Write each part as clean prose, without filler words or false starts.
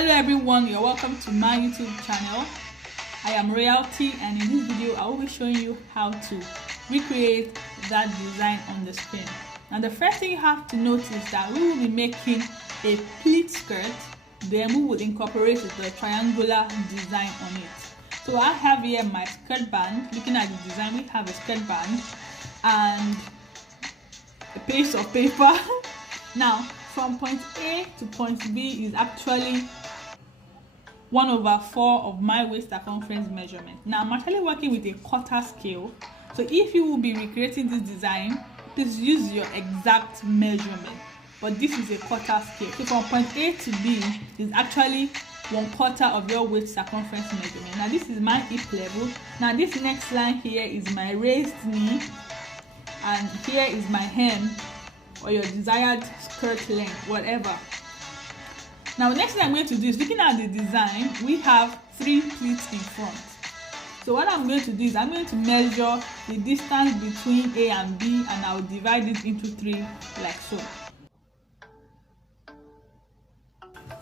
Hello everyone, you're welcome to my YouTube channel. I am Royalty, and in this video I will be showing you how to recreate that design on the screen. Now the first thing you have to notice is that we will be making a pleat skirt, then we will incorporate the triangular design on it. So I have here my skirt band. Looking at the design, we have a skirt band and a piece of paper. Now from point A to point B is actually 1/4 of my waist circumference measurement. Now I'm actually working with a quarter scale, so if you will be recreating this design, please use your exact measurement, but this is a quarter scale. So from point A to B is actually 1/4 of your waist circumference measurement. Now this is my hip level. Now this next line here is my raised knee, and here is my hem or your desired skirt length, whatever. Now the next thing I'm going to do is, looking at the design, we have 3 pleats in front. So what I'm going to do is I'm going to measure the distance between A and B, and I'll divide it into 3 like so.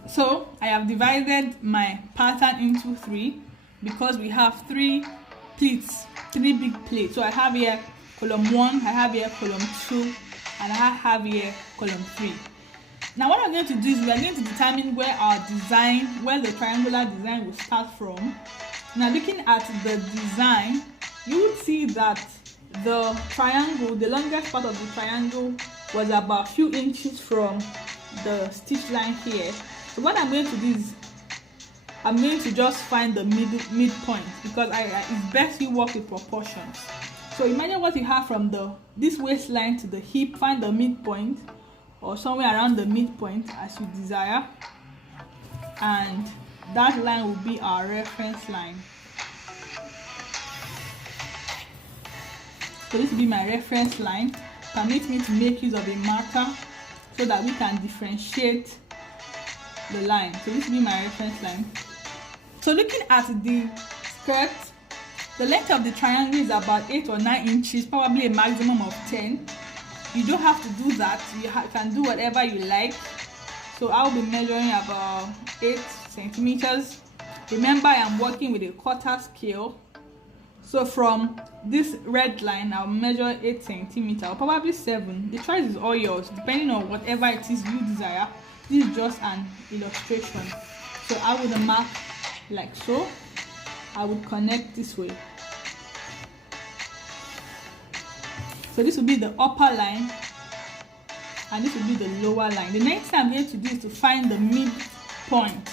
So I have divided my pattern into 3 because we have 3 pleats, 3 big pleats. So I have here column 1, I have here column 2, and I have here column 3. Now what I'm going to do is we are going to determine where our design, where the triangular design will start from. Now looking at the design, you would see that the triangle, the longest part of the triangle was about a few inches from the stitch line here. So what I'm going to do is I'm going to just find the midpoint, because it's best you work with proportions. So imagine what you have from this waistline to the hip, find the midpoint, or somewhere around the midpoint as you desire, and that line will be our reference line. So this will be my reference line. Permit me to make use of a marker so that we can differentiate the line. So this will be my reference line. So looking at the skirt, the length of the triangle is about 8 or 9 inches, probably a maximum of 10. You don't have to do that, you can do whatever you like. So I'll be measuring about 8 centimeters. Remember, I am working with a quarter scale, so from this red line I'll measure 8 centimeters, or probably 7. The choice is all yours, depending on whatever it is you desire. This is just an illustration. So I would mark like so. I would connect this way. So this will be the upper line, and this will be the lower line. The next thing I'm going to do is to find the midpoint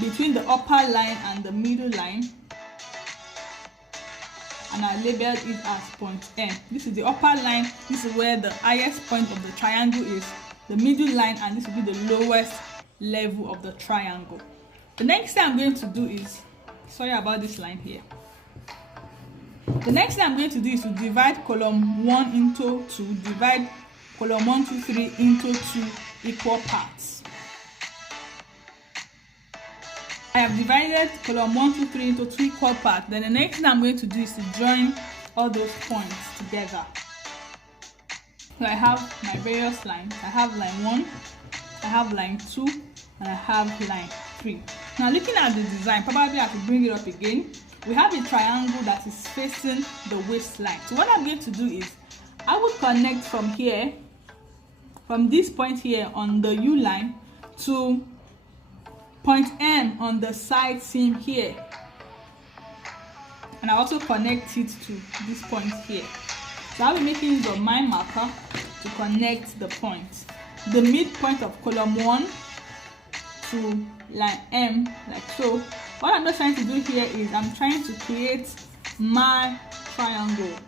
between the upper line and the middle line, and I labeled it as point N. This is the upper line, this is where the highest point of the triangle is, the middle line, and this will be the lowest level of the triangle. The next thing I'm going to do is, sorry about this line here. The next thing I'm going to do is to divide column 1 into 2, divide column 1, 2, 3 into 2 equal parts. I have divided column 1, 2, 3 into 2 equal parts. Then the next thing I'm going to do is to join all those points together. So I have my various lines. I have line 1, I have line 2, and I have line 3. Now looking at the design, probably I could bring it up again. We have a triangle that is facing the waistline. So what I'm going to do is I will connect from here, from this point here on the U line, to point M on the side seam here, and I also connect it to this point here. So I'll be making use of my marker to connect the points. The midpoint of column 1 to line M, like so. What I'm just trying to do here is I'm trying to create my triangle.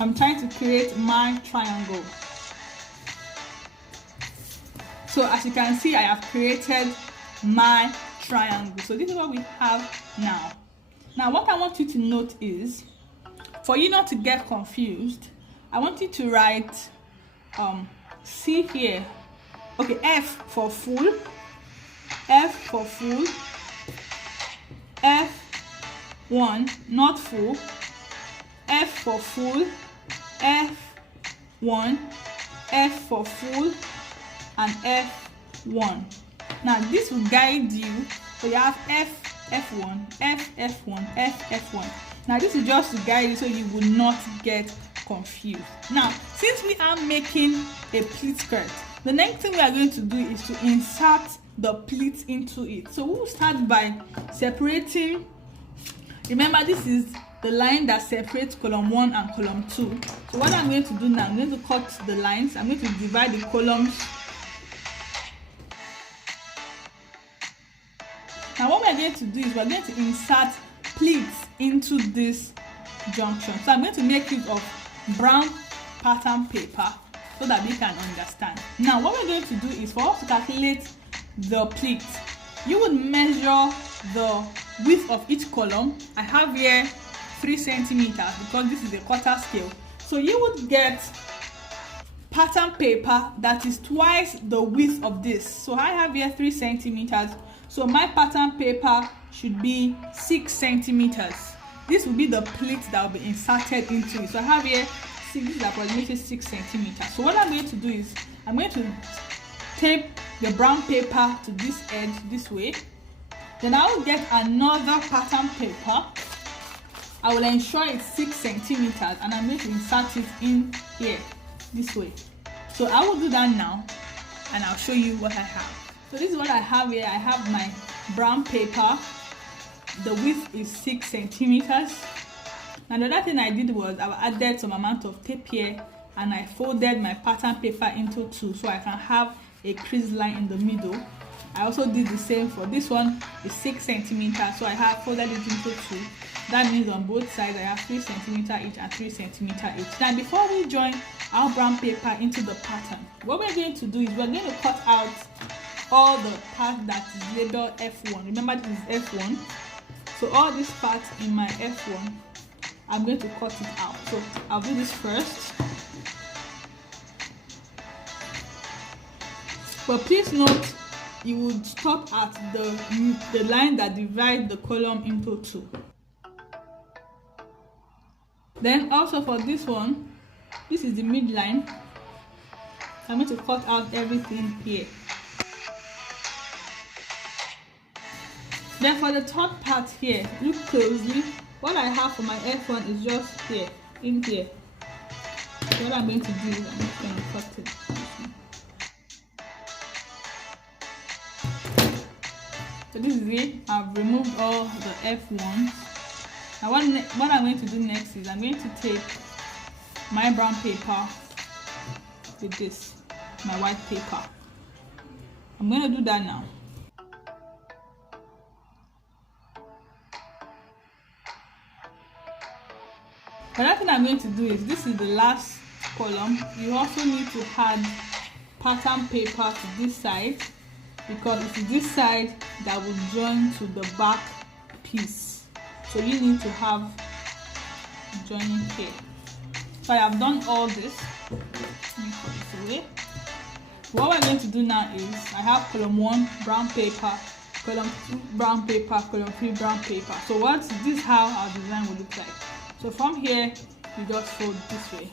I'm trying to create my triangle. So as you can see, I have created my triangle. So this is what we have now. Now what I want you to note is, for you not to get confused, I want you to write C here. Okay, F for full, F for full, F1 not full, F for full, F1, F for full, and F1. Now this will guide you. So you have F1, F1, F1. Now this is just to guide you so you will not get confused. Now since we are making a pleat skirt, the next thing we are going to do is to insert the pleat into it. So we'll start by separating. Remember, this is the line that separates column 1 and column 2. So what I'm going to do now, I'm going to cut the lines. I'm going to divide the columns. Now what we're going to do is we're going to insert pleats into this junction. So I'm going to make use of brown pattern paper so that we can understand. Now what we're going to do is for us to calculate the pleat, you would measure the width of each column. I have here 3 centimeters because this is a quarter scale. So you would get pattern paper that is twice the width of this. So I have here 3 centimeters. So my pattern paper should be 6 centimeters. This will be the pleat that will be inserted into it. So I have here 6, this is approximately 6 centimeters. So what I'm going to do is I'm going to tape the brown paper to this edge this way. Then I will get another pattern paper. I will ensure it's 6 centimeters and I'm going to insert it in here this way. So I will do that now and I'll show you what I have. So this is what I have here. I have my brown paper. The width is 6 centimeters. And the other thing I did was I added some amount of tape here and I folded my pattern paper into 2 so I can have a crease line in the middle. I also did the same for this one. It's 6 centimeters, so I have folded it into 2. That means on both sides I have 3 centimeters each and 3 centimeters each. Now before we join our brown paper into the pattern, what we're going to do is we're going to cut out all the part that is labeled F1. Remember, this is F1. So all this part in my F1, I'm going to cut it out. So I'll do this first. But please note, you would stop at the line that divides the column into 2. Then also for this one, this is the midline. I'm going to cut out everything here. Then for the top part here, look closely. What I have for my F1 is just here, in here. So what I'm going to do is I'm just going to cut it. So this is it. I've removed all the F1s. Now what I'm going to do next is I'm going to take my brown paper with this, my white paper. I'm going to do that now. Another thing I'm going to do is, this is the last column. You also need to add pattern paper to this side because it is this side that will join to the back piece. So you need to have joining here. So I have done all this. Let me put this away. What we're going to do now is I have column 1 brown paper, column 2 brown paper, column 3 brown paper. So this is how our design will look like. So from here, you just fold this way.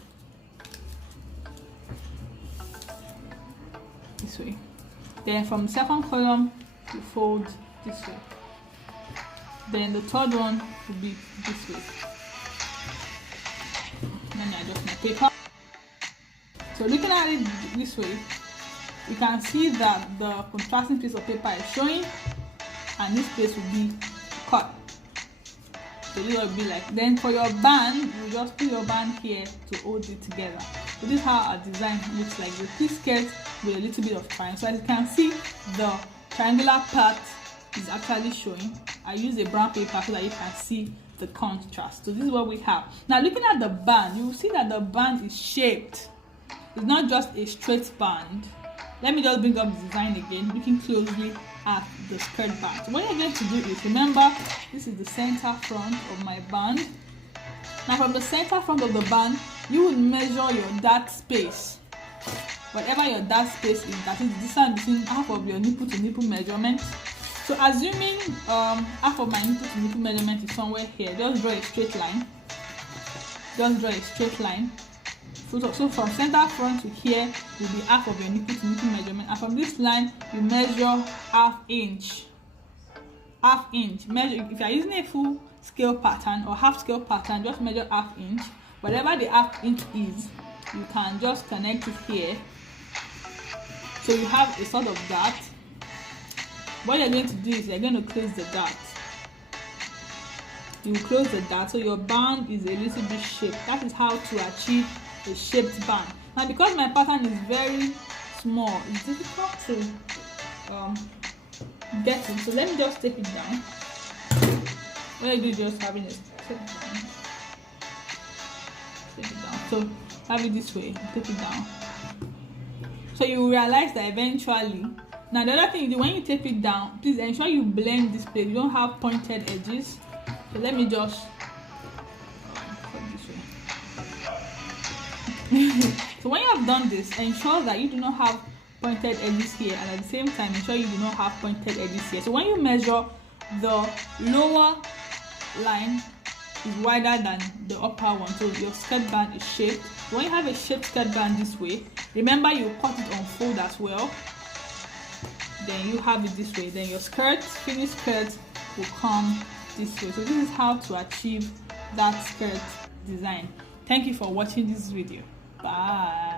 This way. Then from the second column, you fold this way. Then the third one will be this way. Then I adjust my paper. So looking at it this way, you can see that the contrasting piece of paper is showing, and this place will be cut. So this will be like. Then for your band, you just put your band here to hold it together. So this is how our design looks like. The piece skirt with a little bit of triangle. So as you can see, the triangular part is actually showing. I use a brown paper so that you can see the contrast. So this is what we have. Now looking at the band, you will see that the band is shaped. It's not just a straight band. Let me just bring up the design again, looking closely at the skirt band. So what you're going to do is, remember, this is the center front of my band. Now from the center front of the band, you would measure your dart space. Whatever your dart space is, that is the distance between half of your nipple to nipple measurement. So assuming half of my nipple to nipple measurement is somewhere here, just draw a straight line. Just draw a straight line. So from center front to here will be half of your nipple to nipple measurement, and from this line you measure half inch. Measure, if you are using a full scale pattern or half scale pattern, just measure half inch. Whatever the half inch is, you can just connect it here, so you have a sort of dart. What you're going to do is you're going to close the dart. You close the dart so your band is a little bit shaped. That is how to achieve a shaped band. Now because my pattern is very small, it's difficult to get it, so let me just tape it down. What I do is just having it tape it down. So have it this way, tape it down. So you will realize that eventually. Now the other thing is, when you tape it down, please ensure you blend this place. You don't have pointed edges. So let me just put this way. So when you have done this, ensure that you do not have pointed edges here, and at the same time ensure you do not have pointed edges here. So when you measure, the lower line is wider than the upper one, so your skirt band is shaped. When you have a shaped skirt band this way, remember you cut it on fold as well. Then you have it this way. Then your skirt, finished skirt, will come this way. So this is how to achieve that skirt design. Thank you for watching this video. Bye.